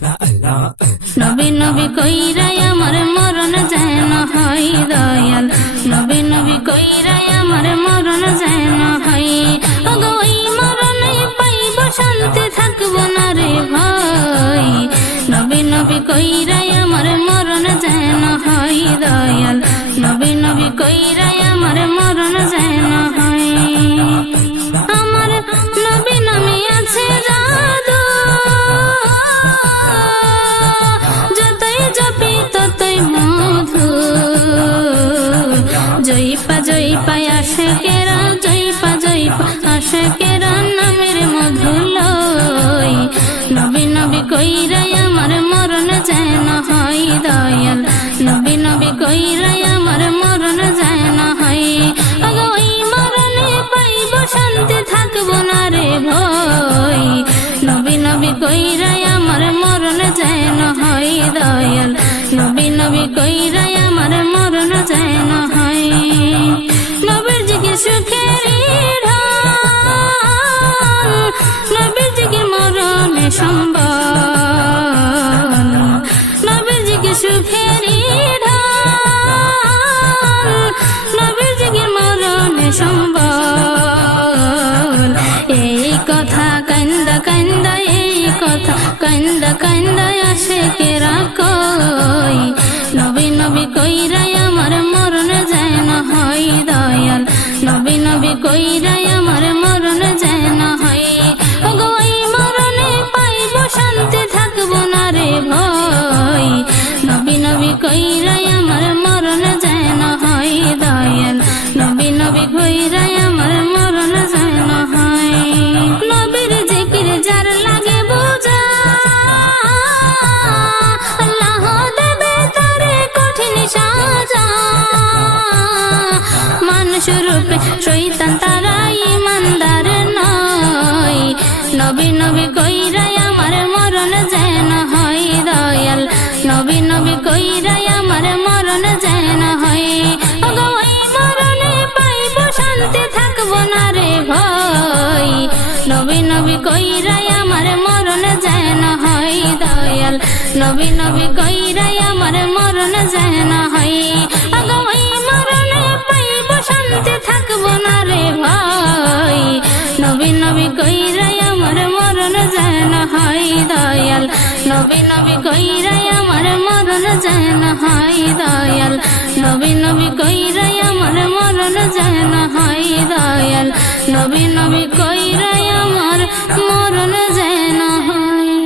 নবী নবী কইরাই আমার মরণ যায় না হয় দয়াল, নবী নবী কইরাই আমার মরণ যায় না হয়। ওগো ওই মরণে পাইব শান্তি, থাকবো না রে ভাই। নবী নবী কইরাই আমার মরণ যায় না হয় দয়াল, নবী নবী কইরাই আমার মরণ যায় না হয়। আমার নবী নামে আছে জাদু, যতই জপি ততই মধু। জয়পা জয়পা আশেকেরা, জয়পা জয়পা আশেকেরা নামের মধু লই। নবী নবী কইরাই আমার মরণ যায় না হয় দয়াল, নবী নবী কইরাই আমার মরণ যায় না হয়। ওগো ওই মরণে পাইব শান্তি, থাকবো না রে ভয়। নবী নবী কইরাই আমার মরণ যায় না হয় দয়াল, নবী নবী কইরাই আমার মরণ যায় না হয়। নবীর জিকির সুখের ঢাল, নবীর জিকির মরণে সম্বল। নবীর জিকির সুখের ঢাল, নবীর জিকির মরণে সম্বল। এই কথা কান্দা কান্দা, এই কথা কান্দা কান্দা আশেকেরা কই। নবী নবী কইরাই আমার মরণ যায় না হয় দয়াল, নবী নবী কইরাই আমার মরণ যায় না হয়। ওগো এই মরণে পাইব শান্তি, থাকবো না রে ভয়। নবী নবী কইরাই আমার মরণ যায় না হয় দয়াল, নবী নবী কইরাই আমার মরণ যায় না হয়। নবীর জিকির যার লাগে বোঝা, আল্লাহ দেবে তারে কঠিন সাজা। মানুষ রূপে শয়তান তারা ইমানদার নয়। নবী নবী কইরাই আমার মরণ যায় না হয় দয়াল, নবী নবী কইরাই আমার মরণ যায় না হয়। ওগো ওই মরণে পাইব শান্তি, থাকবো না রে ভয়। নবী নবী কইরাই আমার মরণ যায় না হয় দয়াল, নবী নবী কইরাই আমার মরণ যায় না হয়। ওগো ওই মরণে পাইব শান্তি, থাকবো না রে ভয়। নবী নবী কইরাই আমার মরণ যায় না হয় দয়াল, নবী নবী কইরাই আমার মরণ যায় না হয় দয়াল, নবী নবী কইরাই আমার মরণ যায় না হয় দয়াল, নবী নবী কইরাই আমার মরণ যায় না হয়।